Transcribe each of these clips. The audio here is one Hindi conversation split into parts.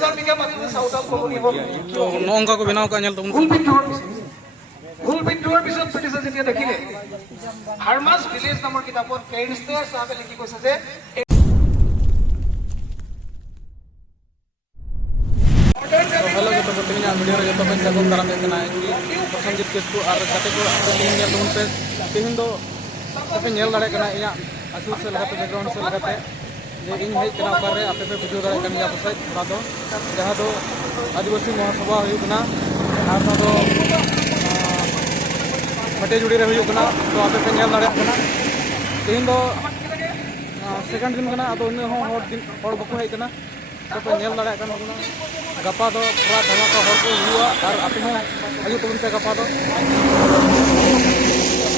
10,000 बीघा माटी में साउथाल कॉलोनी हो तो नोंगा को बनाव का नेल तो भूल विद्रोहर पिছত ब्रिटिशे যেতিয়া দেখিলে হারমাস ভিলেজ নামৰ কিতাপত কেইনষ্টে সাহেবে লিখি কৈছে যে हेलो जो तो तीन वीडियो रे जो तो सगुन दाराम देना प्रसंजित किसको और कते को तीन नेल दोन पे तीन दो पे नेल दाड़े कना इया आसू से लगाते बैकग्राउंड से लगाते जे इन हेज कना ऊपर आपे पे वीडियो दाड़े कन या पसे थोड़ा दो जहां दो आदिवासी महासभा हुई कना और तो मटे जुड़ी रे हुई कना तो आपे पे नेल दाड़े कना तीन दो सेकंड दिन कना तो उन्हें हर बको हेज कना तो नेल दाड़े कना गपा दो पूरा धमाका हर को हुआ और आपे हो आयु तुम पे गपा दो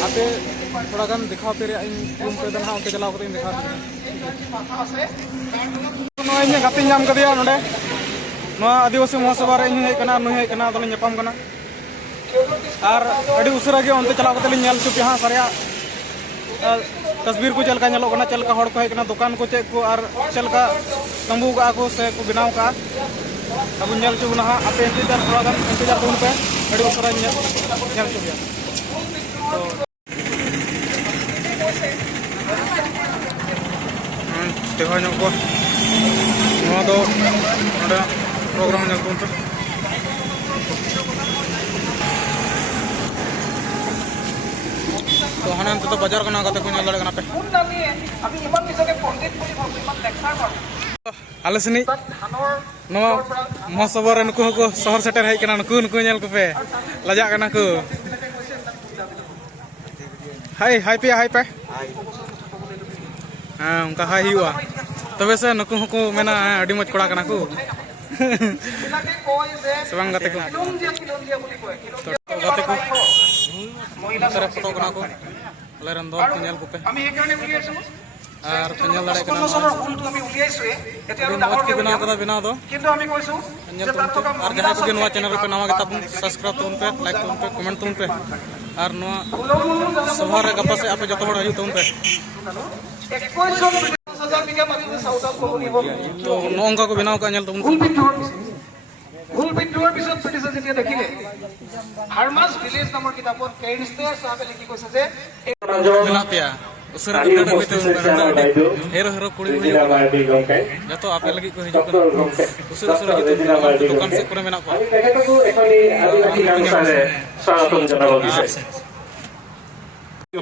आपे थोड़ा गान दिखाओ पे इन रूम पे दना उनके चलाओ तो दिखा नो इन गति नाम कर दिया नोडे नो आदिवासी महासभा रे इन हे कना नु हे कना तो नेपाम कना और अडी उसरा के उनते चलाओ तो नेल चुप यहां सारिया तस्वीर को चलका नेलो कना चलका हड़ को हे कना दुकान को चेक को और चलका तंबू का को से को बनाव का अब नेल चुब ना आपे इंतजार थोड़ा गान इंतजार तुम पे अडी उसरा नेल चुब या तो देखो नो को नो दो नोडा प्रोग्राम नेल तुम पे तो हाना तो बाजार कना कते को नेल लड़े कना पे আমি ইমান নিজকে পণ্ডিত বুলি ভাবি ইমান লেকচাৰ কৰ आले सनी नो महासभा रे नुको को शहर सेटर है कना नुको नुको नेल को पे लजा कना को हाय हाय पे हां उनका हाय हुआ तबे से नुको को मेना अडी मज कोड़ा कना को बिनाके कोई जे सबंग गते को किलोंजिया বুলি কয় तो गते को महिला सरे फोटो कना को ले रन दो नेल को पे আমি এই কারণে বলি আছো আর নেল দাড়ে কনা বছৰৰ ভুলটো আমি উলিয়াইছো এতিয়া আৰু ডাঙৰ के बिना कदा बिना दो কিন্তু আমি কৈছো नेल तो और जहां को नवा चैनल पे नवा किताब सब्सक्राइब तुम पे लाइक तुम पे कमेंट तुम पे और नवा सभा रे गप्पा से आप जतो बड़ हजू तुम पे 21,000 बीघा माटी में साउथाल कॉलोनी हो तो नोंगा को बनाव का नेल तुम ভুল বিদ্ৰোহৰ পিছত ব্ৰিটিশে যেতিয়া দেখিলে হারমাস ভিলেজ নামৰ কিতাপত কেইনষ্টে সাহেবে লিখি কৈছে যে बिना पिया उसरा डडा होते हेरो हेरो कुड़ी हुई जतो आपे लगी को हिजु कना उसरा उसरा जतो दुकान से करे मेना को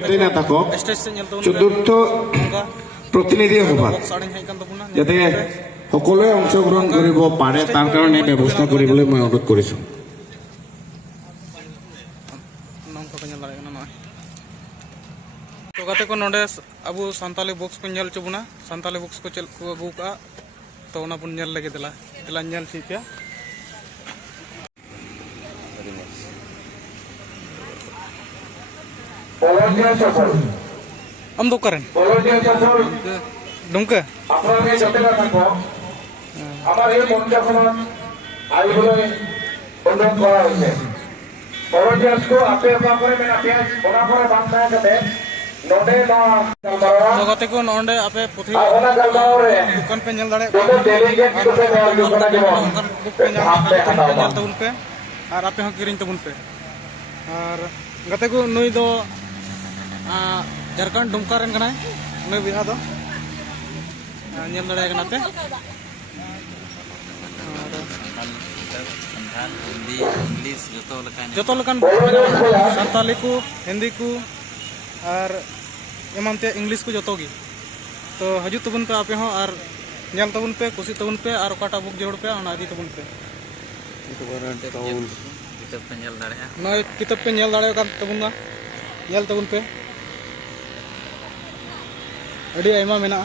अपने ताको स्टेज से नेल तो चतुर्थ प्रतिनिधि सभा साड़ी है कन तपुना যাতে সকলোৱে অংশগ্ৰহণ কৰিব পাৰে তাৰ কাৰণে ব্যৱস্থা কৰিবলৈ মই অনুৰোধ কৰিছো नाम को नेल लागे ना तो गते को नोडे अबु संताली बॉक्स को नेल चबुना संताली बॉक्स को चल को अगु का तो ना पुन नेल लगे दिला नेल ठीक है हम दो करें डुमके আপোনালোকে যতেটা থাকক আমাৰ এই মঞ্চখনত আহিবলৈ অনুৰোধ কৰা হৈছে পৰজিয়াসको আপে পাপরে মেনা পেজ ওনাপরে বাংলা যাতে নডে না जगते को नोंडे आपे पुथी ওনা গালবারে दुकान पे नेल दाड़े तो डेलीगेट को पे दुकान দিব बुक पे नेल तबुन पे और आपे हो किरिन तबुन पे और गते को नुई दो झारखंड दुमका रेन कनाय नुई बिहा दो नेल दाड़े कना पे हिंदी इंग्लिश जतो लकान संताली को हिंदी को और एमानते इंग्लिश को जतो गी तो हजू तबुन पे आपे हो और नेल तबुन पे कुसी तबुन पे और काटा बुक जोड़ पे और आदि तबुन पे किताब पे नेल दाड़े नय किताब पे नेल दाड़े का तबुना नेल तबुन पे अड़ी आयमा मेना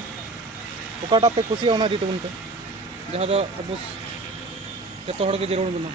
ओकाटा पे कुसी ओना दी तबुन पे जहां दो अब जतो हड़ के जरूर बना